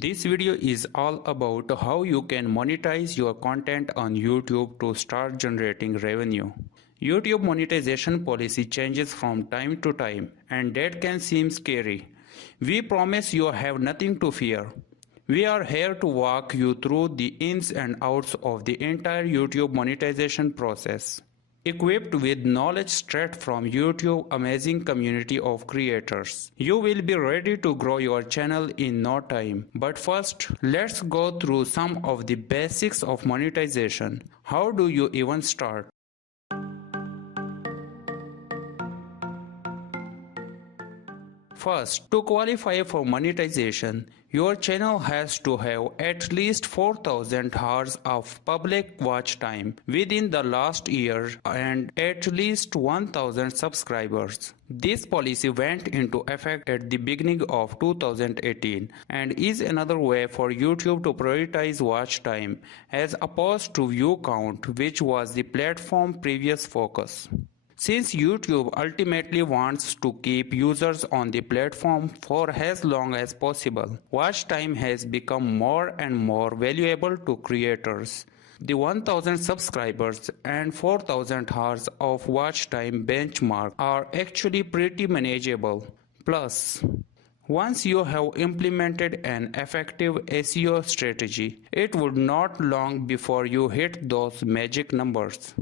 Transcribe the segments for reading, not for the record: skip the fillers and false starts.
This video is all about how you can monetize your content on YouTube to start generating revenue. YouTube monetization policy changes from time to time, and that can seem scary. We promise you have nothing to fear. We are here to walk you through the ins and outs of the entire YouTube monetization process. Equipped with knowledge straight from YouTube's amazing community of creators, you will be ready to grow your channel in no time. But first, let's go through some of the basics of monetization. How do you even start? First, to qualify for monetization, your channel has to have at least 4,000 hours of public watch time within the last year and at least 1,000 subscribers. This policy went into effect at the beginning of 2018 and is another way for YouTube to prioritize watch time as opposed to view count, which was the platform's previous focus. Since YouTube ultimately wants to keep users on the platform for as long as possible, watch time has become more and more valuable to creators. The 1,000 subscribers and 4,000 hours of watch time benchmark are actually pretty manageable. Plus, once you have implemented an effective SEO strategy, it would not long before you hit those magic numbers.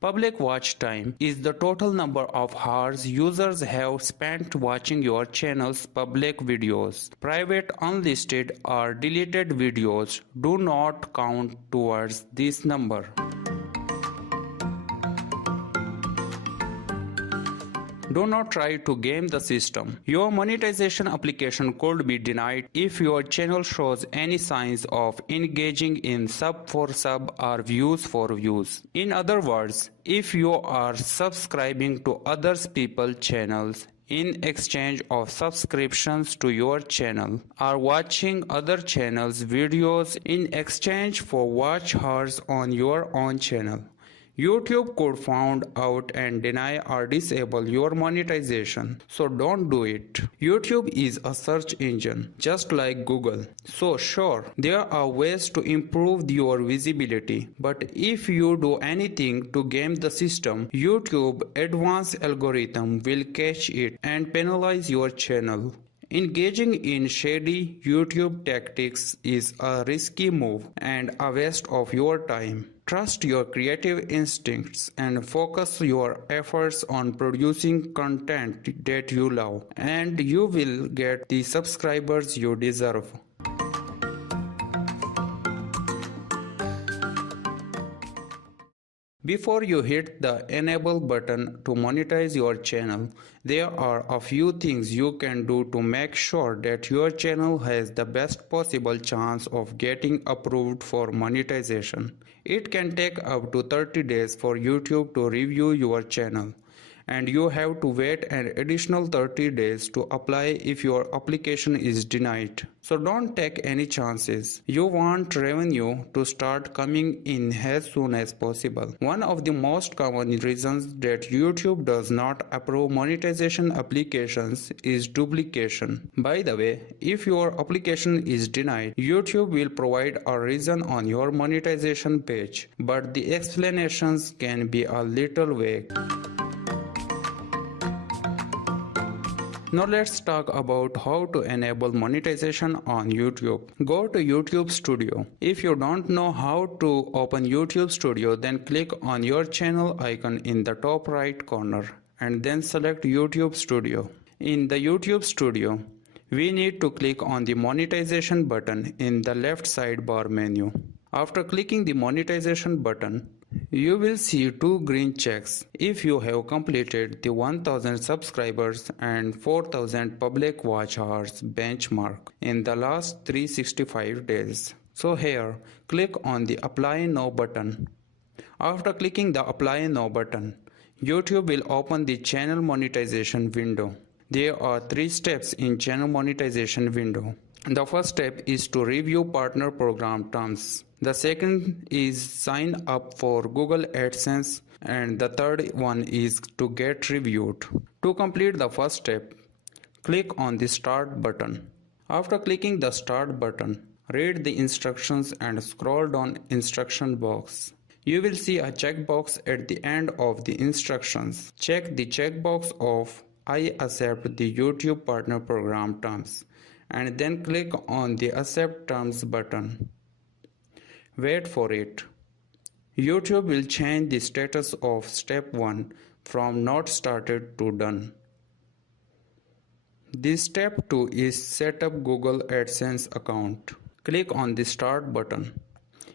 Public watch time is the total number of hours users have spent watching your channel's public videos. Private, unlisted, or deleted videos do not count towards this number. Do not try to game the system. Your monetization application could be denied if your channel shows any signs of engaging in sub for sub or views for views. In other words, if you are subscribing to other people's channels in exchange of subscriptions to your channel or watching other channels' videos in exchange for watch hours on your own channel, YouTube could find out and deny or disable your monetization, so don't do it. YouTube is a search engine, just like Google. So sure, there are ways to improve your visibility, but if you do anything to game the system, YouTube's advanced algorithm will catch it and penalize your channel. Engaging in shady YouTube tactics is a risky move and a waste of your time. Trust your creative instincts and focus your efforts on producing content that you love, and you will get the subscribers you deserve. Before you hit the enable button to monetize your channel, there are a few things you can do to make sure that your channel has the best possible chance of getting approved for monetization. It can take up to 30 days for YouTube to review your channel, and you have to wait an additional 30 days to apply if your application is denied. So don't take any chances. You want revenue to start coming in as soon as possible. One of the most common reasons that YouTube does not approve monetization applications is duplication. By the way, if your application is denied, YouTube will provide a reason on your monetization page, but the explanations can be a little vague. Now let's talk about how to enable monetization on YouTube. Go to YouTube Studio. If you don't know how to open YouTube Studio, then click on your channel icon in the top right corner and then select YouTube Studio. In the YouTube Studio, we need to click on the monetization button in the left sidebar menu. After clicking the monetization button, you will see two green checks if you have completed the 1,000 subscribers and 4,000 public watch hours benchmark in the last 365 days. So here, click on the Apply Now button. After clicking the Apply Now button, YouTube will open the channel monetization window. There are 3 steps in channel monetization window. The first step is to review partner program terms. The second is sign up for Google AdSense. and the third one is to get reviewed. To complete the first step, click on the Start button. After clicking the Start button, read the instructions and scroll down instruction box. You will see a checkbox at the end of the instructions. Check the checkbox of I accept the YouTube Partner Program terms and then click on the Accept Terms button. Wait for it. YouTube will change the status of step 1 from not started to done. The step 2 is set up Google AdSense account. Click on the Start button.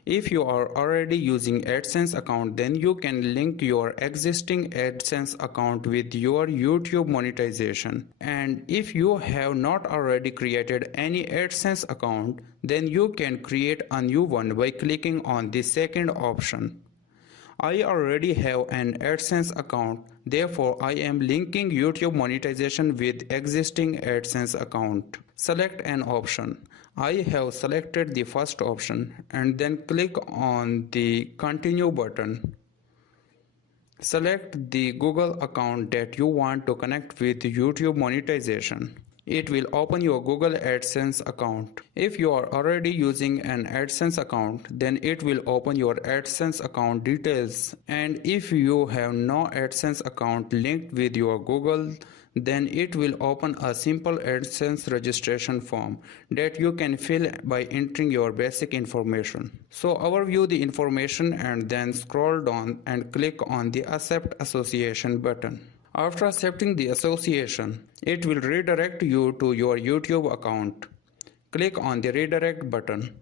If you are already using AdSense account, then you can link your existing AdSense account with your YouTube monetization. And if you have not already created any AdSense account, then you can create a new one by clicking on the second option. I already have an AdSense account, therefore I am linking YouTube monetization with existing AdSense account. Select an option. I have selected the first option and then click on the Continue button. Select the Google account that you want to connect with YouTube monetization. It will open your Google AdSense account. If you are already using an AdSense account, then it will open your AdSense account details. And if you have no AdSense account linked with your Google, then it will open a simple AdSense registration form that you can fill by entering your basic information. So overview the information and then scroll down and click on the Accept Association button. After accepting the association, it will redirect you to your YouTube account. Click on the Redirect button.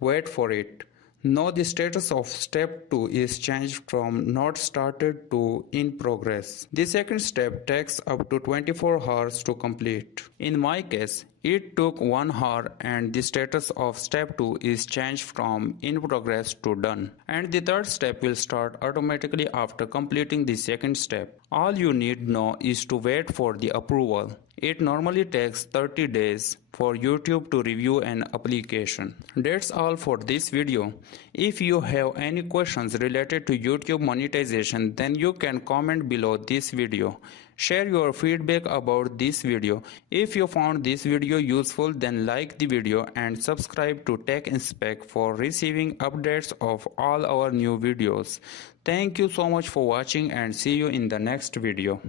Wait for it. Now the status of step 2 is changed from not started to in progress. The second step takes up to 24 hours to complete. In my case, it took 1 hour and the status of step 2 is changed from in progress to done. And the third step will start automatically after completing the second step. All you need know is to wait for the approval. It normally takes 30 days for YouTube to review an application. That's all for this video. If you have any questions related to YouTube monetization, then you can comment below this video. Share your feedback about this video. If you found this video useful, then like the video and subscribe to Tech Inspect for receiving updates of all our new videos. Thank you so much for watching and see you in the next video.